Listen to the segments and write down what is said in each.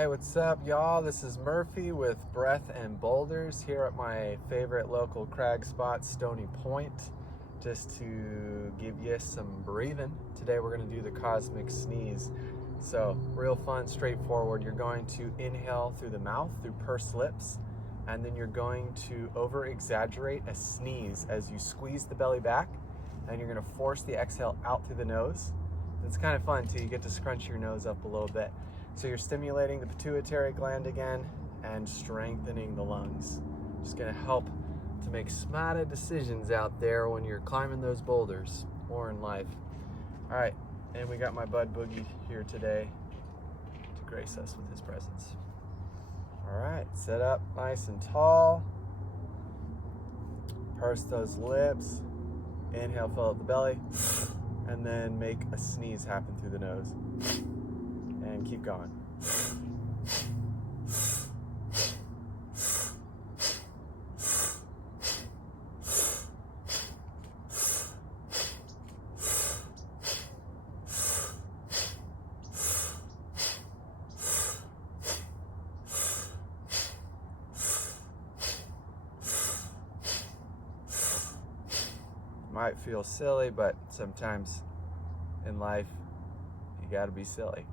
Hey, what's up, y'all? This is Murphy with Breath and Boulders here at my favorite local crag spot, Stony Point, just to give you some breathing. Today we're going to do the cosmic sneeze. So, real fun, straightforward. You're going to inhale through the mouth, through pursed lips, and then you're going to over-exaggerate a sneeze as you squeeze the belly back, and you're going to force the exhale out through the nose. It's kind of fun too. You get to scrunch your nose up a little bit. So you're stimulating the pituitary gland again and strengthening the lungs. Just gonna help to make smarter decisions out there when you're climbing those boulders or in life. All right, and we got my bud Boogie here today to grace us with his presence. All right, sit up nice and tall. Purse those lips. Inhale, fill up the belly. And then make a sneeze happen through the nose. And keep going. Might feel silly, but sometimes in life you gotta be silly.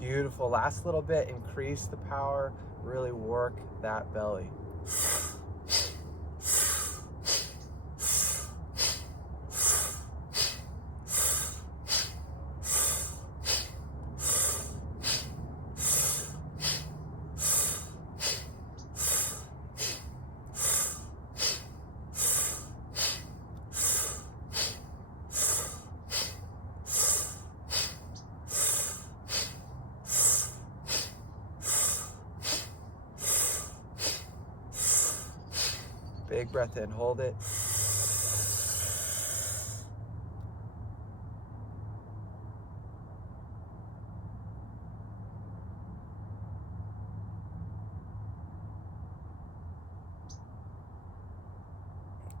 Beautiful. Last little bit, increase the power, really work that belly. Big breath in, hold it.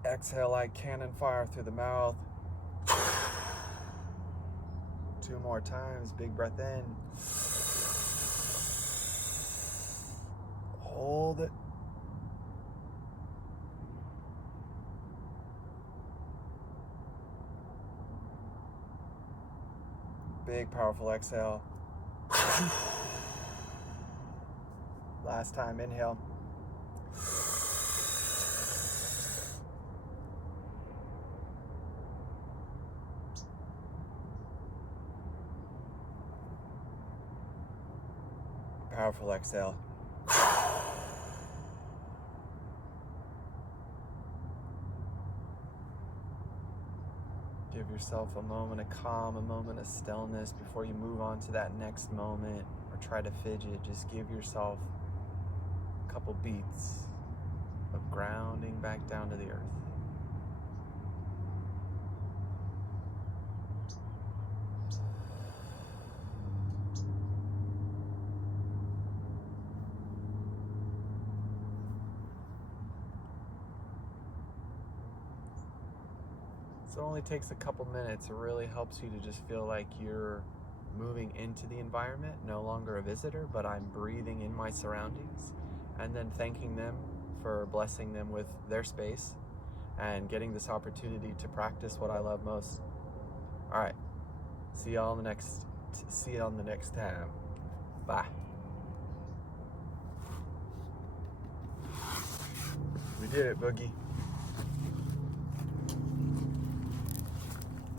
Exhale like cannon fire through the mouth. 2 more times, big breath in. Hold it. Big, powerful exhale. Last time, inhale. Powerful exhale. Give yourself a moment of calm, a moment of stillness before you move on to that next moment or try to fidget. Just give yourself a couple beats of grounding back down to the earth. So it only takes a couple minutes. It really helps you to just feel like you're moving into the environment, no longer a visitor, but I'm breathing in my surroundings, and then thanking them for blessing them with their space and getting this opportunity to practice what I love most. All right, see you on the next time. Bye. We did it, Boogie.